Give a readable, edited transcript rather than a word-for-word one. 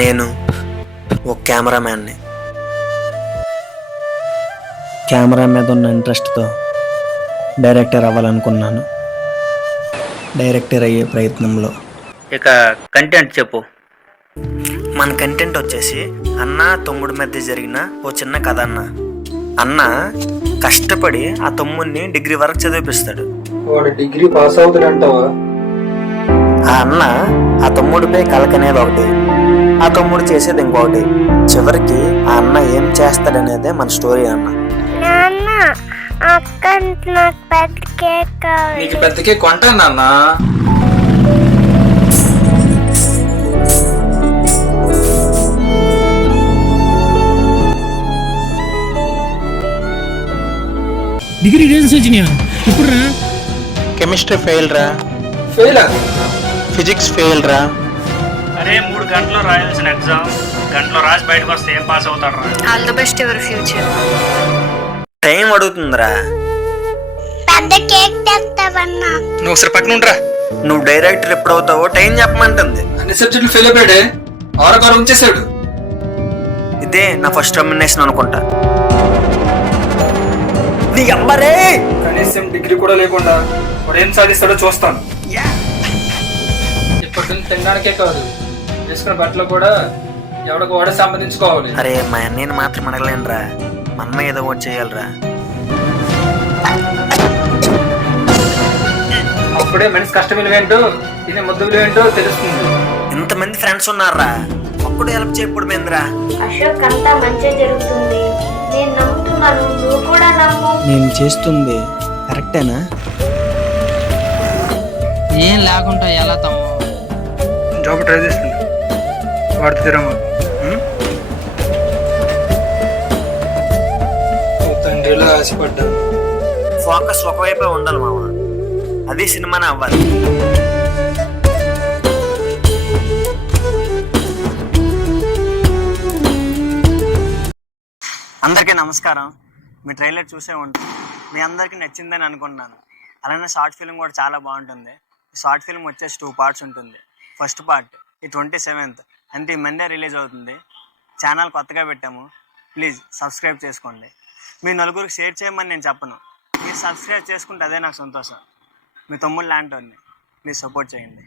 నేను ఒక కెమెరామ్యాన్ని. కెమెరా మీద ఉన్న ఇంట్రెస్ట్తో డైరెక్టర్ అవ్వాలనుకున్నాను. డైరెక్టర్ అయ్యే ప్రయత్నంలో. ఇక కంటెంట్ చెప్పు. మన కంటెంట్ వచ్చేసి అన్న తమ్ముడి మధ్య జరిగిన ఓ చిన్న కథ. అన్న కష్టపడి ఆ తమ్ముడిని డిగ్రీ వరకు చదివిపిస్తాడు. వాడు డిగ్రీ పాస్ అవుతాడంటావా? ఆ అన్న ఆ తమ్ముడిపై కలకనేది ఒకటి, ఆ తమ్ముడు చేసేది ఇంకొకటి. చివరికి ఆ అన్న ఏం చేస్తాడనేదే మన స్టోరీ. అన్న నీకు పెద్ద కేక్ కొంటాను నాన్న. డిగ్రీ రిజల్ట్స్ వచ్చినాయా? ఇప్పుడు రా. కెమిస్ట్రీ ఫెయిల్ రా. ఫెయిల్? ఫిజిక్స్ ఫెయిల్ రా. అరే 3 గంటలు రాయాల్సిన ఎగ్జామ్ గంటలో రాసి బయటకు వస్తే ఏం పాస్ అవుతాడు రా. All the best your future. Time అడుగుతుందిరా. పెద్ద కేక్ తెస్తావన్నా. నువ్వు ఒకసారి పక్కన ఉండరా. నువ్వు డైరెక్టర్ ఎప్పుడు అవుతావో టైం చెప్పమంటుంది. అన్ని సబ్జెక్టులు ఫెయిల్ అయిపోయాడే, ఆరగారు ఉంచేశాడు. ఇదే నా ఫస్ట్ నామినేషన్ అనుకుంటా. నీ అమ్మరే కనీసం డిగ్రీ కూడా లేకుండా వాడు ఏం సాధిస్తాడో చూస్తాను. ఇప్పటి నుంచి తినడానికే కాదు, వేసుకున్న బట్టలు కూడా ఎవడికి వాడే సంపాదించుకోవాలి. అరే మా అన్నయ్యని మాత్రం అడగలేనురా, మా అమ్మ ఏదో ఒకటి చేయాలిరా. అప్పుడే మనిషి కష్టం విలువేంటో తినే ముద్దు విలువేంటో తెలుస్తుంది. ఇంతమంది ఫ్రెండ్స్ ఉన్నారా, ఒక్కడు హెల్ప్ చేయకూడమేంద్రా. అశోక్ అంతా మంచి జరుగుతుంది, నేను నమ్ముతున్నాను, నువ్వు కూడా నమ్ము. నేను చేస్తుంది కరెక్టేనా? ఏం లేకుండా ఎలా తమ్ము? జాబ్ ట్రై చేస్తుండే వాడితే తిరమ్మ. తండ్రిలో ఆశపడ్డా. ఫోకస్ ఒకవైపే ఉండాలి మామ, అది సినిమానే అవ్వాలి. అందరికీ నమస్కారం. మీ ట్రైలర్ చూసే ఉంటాను, మీ అందరికీ నచ్చిందని అనుకుంటున్నాను. అలానే షార్ట్ ఫిల్మ్ కూడా చాలా బాగుంటుంది. షార్ట్ ఫిల్మ్ వచ్చేసి 2 పార్ట్స్ ఉంటుంది. ఫస్ట్ పార్ట్ ఈ 27th అంటే ఈ మండే రిలీజ్ అవుతుంది. ఛానల్ కొత్తగా పెట్టాము, ప్లీజ్ సబ్స్క్రైబ్ చేసుకోండి. మీ నలుగురికి షేర్ చేయమని నేను చెప్పను, మీరు సబ్స్క్రైబ్ చేసుకుంటే అదే నాకు సంతోషం. మీ తమ్ముడు లాంటి వాడిని, ప్లీజ్ సపోర్ట్ చేయండి.